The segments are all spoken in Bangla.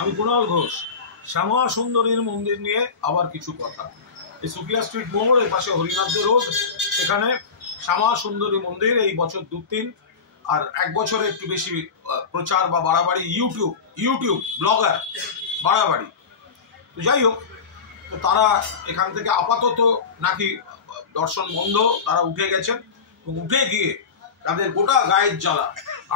আমি কুণাল ঘোষ। শ্যামা সুন্দরীর মন্দির নিয়ে আবার কিছু কথা। এই সুকিয়া স্ট্রিট মোড়, এই পাশে হরিনাথদের রোড, সেখানে শ্যামা সুন্দরী মন্দির এই বছর 2-3 আর 1 বছরে একটু বেশি প্রচার বা বাড়াবাড়ি, ইউটিউব ব্লগার বাড়াবাড়ি। তো যাই হোক, তো তারা এখান থেকে আপাতত নাকি দর্শন বন্ধ, তারা উঠে গেছেন। উঠে গিয়ে তাদের গোটা গায়ের জ্বালা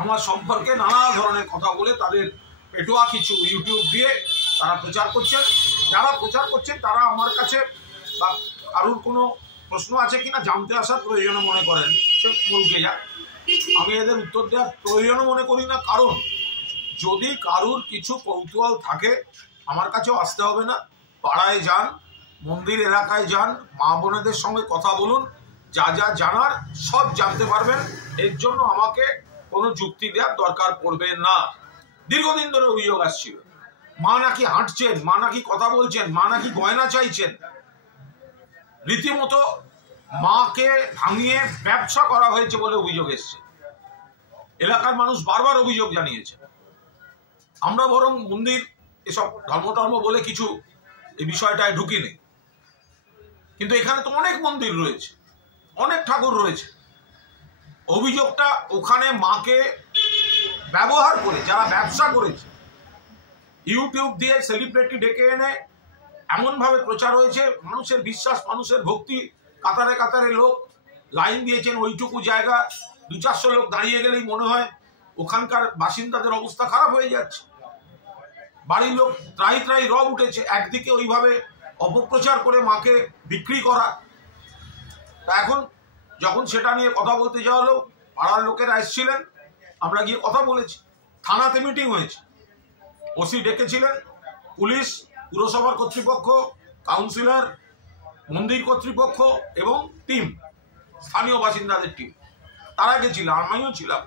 আমার সম্পর্কে নানা ধরনের কথা বলে তাদের পেটোয়া কিছু ইউটিউব দিয়ে তারা প্রচার করছেন। যারা প্রচার করছেন তারা আমার কাছে বা কারুর কোনো প্রশ্ন আছে কিনা জানতে আসার প্রয়োজন মনে করেন, সে বলতে যাক। আমি এদের উত্তর দেওয়ার প্রয়োজনও মনে করি না, কারণ যদি কারুর কিছু কৌতূহল থাকে আমার কাছেও আসতে হবে না। পাড়ায় যান, মন্দির এলাকায় যান, মা বোনেদের সঙ্গে কথা বলুন, যা যা জানার সব জানতে পারবেন। এর জন্য আমাকে কোনো যুক্তি দেওয়ার দরকার পড়বে না। দীর্ঘদিন ধরে অভিযোগ আসছিল, মা নাকি হাঁটছেন, মা নাকি কথা বলছেন, মা নাকি গয়না চাইছেন। রীতিমতো মাকে ভাঙিয়ে ব্যবসা করা হয়েছে বলে অভিযোগ এসছে। এলাকার মানুষ বারবার অভিযোগ জানিয়েছে। আমরা বরং মন্দির এসব ধর্ম বলে কিছু এই বিষয়টায় ঢুকিনি, কিন্তু এখানে তো অনেক মন্দির রয়েছে, অনেক ঠাকুর রয়েছে। অভিযোগটা ওখানে মাকে ব্যবহার করে যারা ব্যবসা করেছে, ইউটিউব দিয়ে সেলিব্রিটি ডেকে এনে এমনভাবে প্রচার হয়েছে, মানুষের বিশ্বাস, মানুষের ভক্তি, কাতারে কাতারে লোক লাইন দিয়েছেন। ওইটুকু জায়গা 200-400 লোক দাঁড়িয়ে গেলেই মনে হয় ওখানকার বাসিন্দাদের অবস্থা খারাপ হয়ে যাচ্ছে। বাড়ির লোক ত্রাই রব উঠেছে। একদিকে ওইভাবে অপপ্রচার করে মাকে বিক্রি করা। তা এখন যখন সেটা নিয়ে কথা বলতে যাওয়া হলো, পাড়ার লোকেরা এসেছিলেন, আমরা গিয়ে কথা বলেছি। থানাতে মিটিং হয়েছে, ওসি ডেকেছিলেন, পুলিশ, পুরসভার কর্তৃপক্ষ, কাউন্সিলর, মন্দির কর্তৃপক্ষ এবং টিম, স্থানীয় বাসিন্দাদের টিম, তারা গেছিল, আমিও ছিলাম।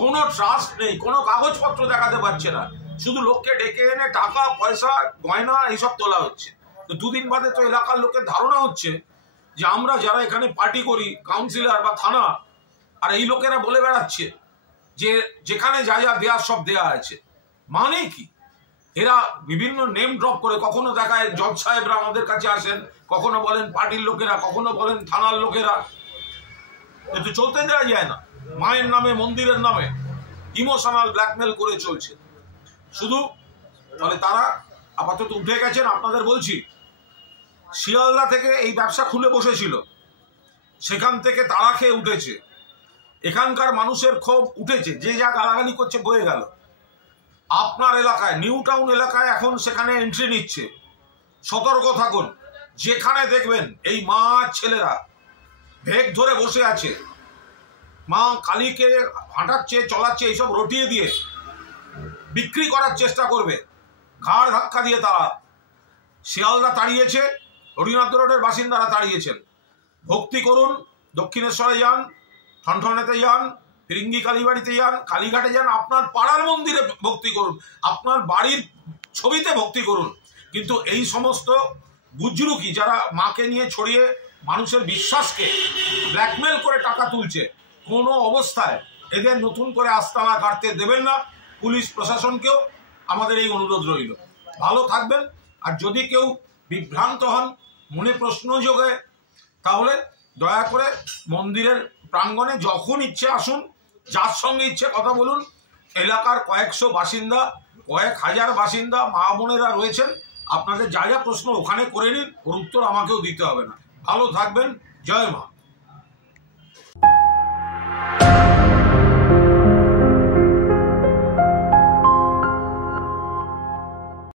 কোনো ট্রাস্ট নেই, কোনো কাগজপত্র দেখাতে পারছে না, শুধু লোককে ডেকে এনে টাকা পয়সা গয়না এইসব তোলা হচ্ছে। তো 2 দিন বাদে তো এলাকার লোকের ধারণা হচ্ছে যে আমরা যারা এখানে পার্টি করি, কাউন্সিলর বা থানা, আর এই লোকেরা বলে বেড়াচ্ছে যে যেখানে যা যা দেওয়ার সব দেয়া আছে। মানে কি, এরা বিভিন্ন নেম ড্রপ করে, কখনো দেখায় জজ সাহেবরা আমাদের কাছে আসেন, কখনো বলেন পার্টির লোকেরা, কখনো বলেন থানার লোকেরা। কিন্তু চলতে দেওয়া যায় না। মায়ের নামে, মন্দিরের নামে ইমোশনাল ব্ল্যাকমেল করে চলছে শুধু। তাহলে তারা আপাতত উঠে গেছেন। আপনাদের বলছি, শিয়ালদা থেকে এই ব্যবসা খুলে বসেছিল, সেখান থেকে তারা খেয়ে উঠেছে। এখানকার মানুষের ক্ষোভ উঠেছে, যে যা গালাগালি করছে বয়ে গেল। আপনার এলাকায়, নিউ টাউন এলাকায় এখন সেখানে এন্ট্রি নিচ্ছে। সতর্ক থাকুন। যেখানে দেখবেন এই মা ছেলেরা ভেগ ধরে বসে আছে, মা কালীকে হাঁটাচ্ছে, চলাচ্ছে, এইসব রটিয়ে দিয়ে বিক্রি করার চেষ্টা করবে, ঘাড় ধাক্কা দিয়ে তারা। শিয়ালদা তাড়িয়েছে, হরিনাথ রোডের বাসিন্দারা তাড়িয়েছেন। ভক্তি করুন, দক্ষিণেশ্বরে যান, ঠনঠনেতে যান, ফিরিঙ্গি কালীবাড়িতে যান, কালীঘাটে যান, আপনার পাড়ার মন্দিরে ভক্তি করুন, আপনার বাড়ির ছবিতে ভক্তি করুন। কিন্তু এই সমস্ত বুজরুকি যারা মাকে নিয়ে ছড়িয়ে মানুষের বিশ্বাসকে ব্ল্যাকমেল করে টাকা তুলছে, কোনো অবস্থায় এদের নতুন করে আস্তানা কাটতে দেবেন না। পুলিশ প্রশাসনকেও আমাদের এই অনুরোধ রইল। ভালো থাকবেন। আর যদি কেউ বিভ্রান্ত হন, মনে প্রশ্ন যোগে, তাহলে দয়া করে মন্দিরের প্রাঙ্গণে যখন ইচ্ছে আসুন, যার সঙ্গে ইচ্ছে কথা বলুন। এলাকার কয়েকশো বাসিন্দা, কয়েক হাজার বাসিন্দা, মা বোনেরা রয়েছেন। আপনাদের যা যা প্রশ্ন ওখানে করে নিন, ওর উত্তর আমাকেও দিতে হবে না। ভালো থাকবেন। জয় মা।